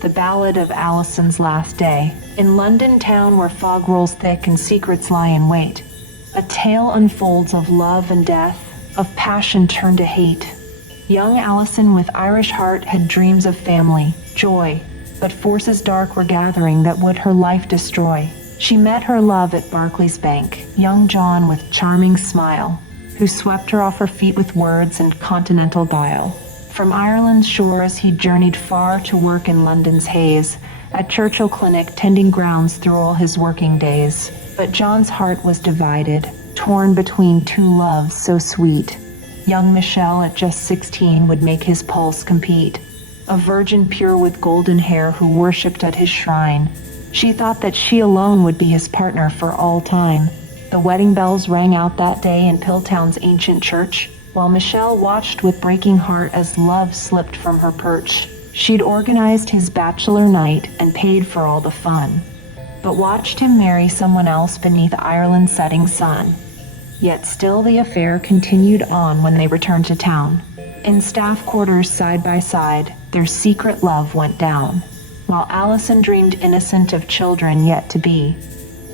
the ballad of Alison's last day. In London town where fog rolls thick and secrets lie in wait, a tale unfolds of love and death, of passion turned to hate. Young Alison with Irish heart had dreams of family, joy, but forces dark were gathering that would her life destroy. She met her love at Barclay's bank, young John with charming smile, who swept her off her feet with words and continental guile. From Ireland's shores he journeyed far to work in London's haze, at Churchill Clinic tending grounds through all his working days. But John's heart was divided, torn between two loves so sweet. Young Michelle at just 16 would make his pulse compete, a virgin pure with golden hair who worshipped at his shrine. She thought that she alone would be his partner for all time. The wedding bells rang out that day in Pilltown's ancient church, while Michelle watched with breaking heart as love slipped from her perch. She'd organized his bachelor night and paid for all the fun, but watched him marry someone else beneath Ireland's setting sun. Yet still the affair continued on when they returned to town. In staff quarters side by side, their secret love went down. While Alison dreamed innocent of children yet to be,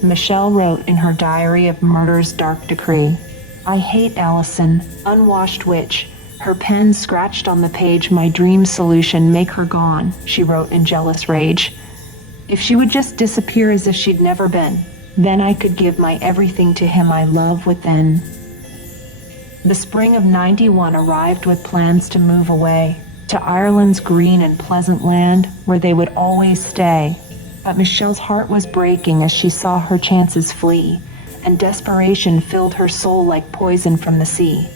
Michelle wrote in her diary of murder's dark decree. I hate Alison, unwashed witch. Her pen scratched on the page, my dream solution, make her gone, she wrote in jealous rage. If she would just disappear as if she'd never been, then I could give my everything to him I love within. The spring of '91 arrived with plans to move away, to Ireland's green and pleasant land where they would always stay. But Michelle's heart was breaking as she saw her chances flee, and desperation filled her soul like poison from the sea.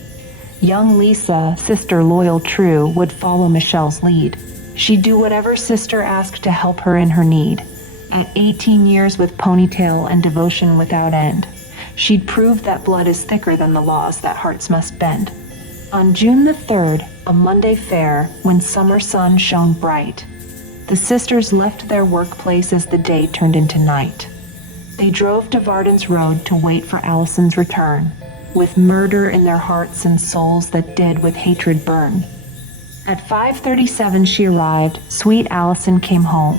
Young Lisa, sister loyal true, would follow Michelle's lead. She'd do whatever sister asked to help her in her need. At 18 years with ponytail and devotion without end, she'd prove that blood is thicker than the laws that hearts must bend. On June the 3rd, a Monday fair, when summer sun shone bright, the sisters left their workplace as the day turned into night. They drove to Varden's Road to wait for Alison's return, with murder in their hearts and souls that did with hatred burn. At 5:37 she arrived, sweet Alison came home,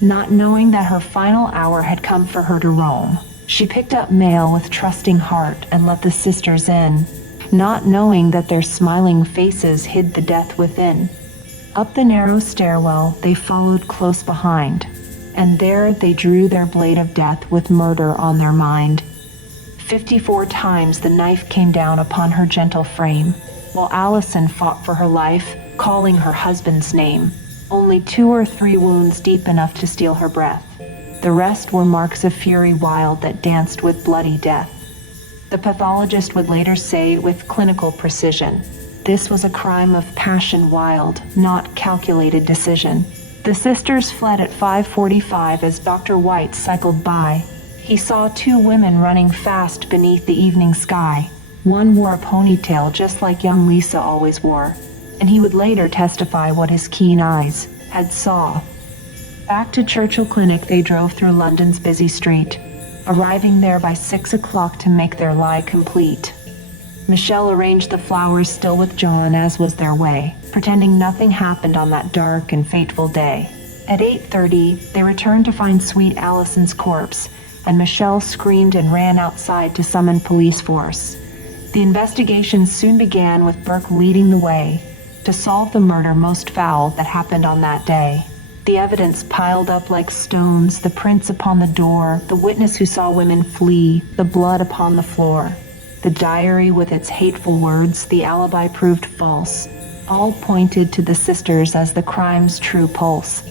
not knowing that her final hour had come for her to roam. She picked up mail with trusting heart and let the sisters in, not knowing that their smiling faces hid the death within. Up the narrow stairwell they followed close behind, and there they drew their blade of death with murder on their mind. 54 times the knife came down upon her gentle frame, while Alison fought for her life, calling her husband's name. Only 2 or 3 wounds deep enough to steal her breath. The rest were marks of fury wild that danced with bloody death. The pathologist would later say with clinical precision, this was a crime of passion wild, not calculated decision. The sisters fled at 5:45 as Dr. White cycled by. He saw 2 women running fast beneath the evening sky. One wore a ponytail just like young Lisa always wore, and he would later testify what his keen eyes had saw. Back to Churchill Clinic they drove through London's busy street, arriving there by 6 o'clock to make their lie complete. Michelle arranged the flowers still with John as was their way, pretending nothing happened on that dark and fateful day. At 8:30, they returned to find sweet Alison's corpse, and Michelle screamed and ran outside to summon police force. The investigation soon began with Burke leading the way to solve the murder most foul that happened on that day. The evidence piled up like stones, the prints upon the door, the witness who saw women flee, the blood upon the floor. The diary with its hateful words, the alibi proved false. All pointed to the sisters as the crime's true pulse.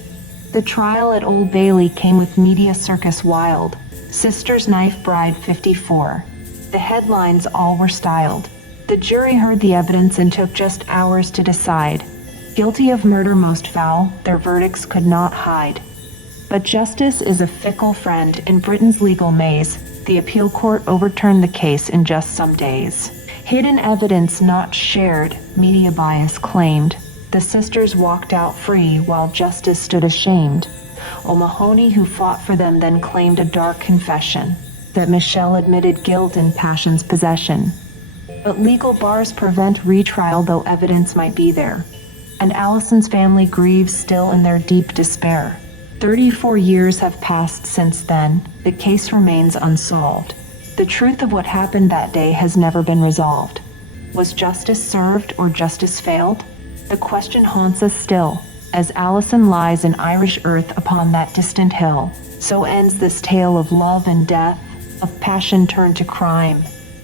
The trial at Old Bailey came with media circus wild. Sisters Knife Bride 54. The headlines all were styled. The jury heard the evidence and took just hours to decide. Guilty of murder most foul, their verdicts could not hide. But justice is a fickle friend in Britain's legal maze. The appeal court overturned the case in just some days. Hidden evidence not shared, media bias claimed. The sisters walked out free while justice stood ashamed. O'Mahony, who fought for them, then claimed a dark confession that Michelle admitted guilt in passion's possession. But legal bars prevent retrial, though evidence might be there. and Alison's family grieves still in their deep despair. 34 years have passed since then. The case remains unsolved. The truth of what happened that day has never been resolved. Was justice served or justice failed? The question haunts us still, as Alison lies in Irish earth upon that distant hill. So ends this tale of love and death, of passion turned to crime,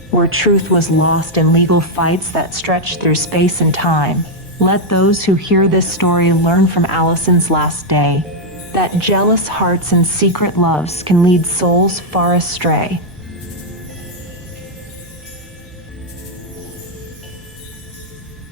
where truth was lost in legal fights that stretched through space and time. Let those who hear this story learn from Alison's last day, that jealous hearts and secret loves can lead souls far astray.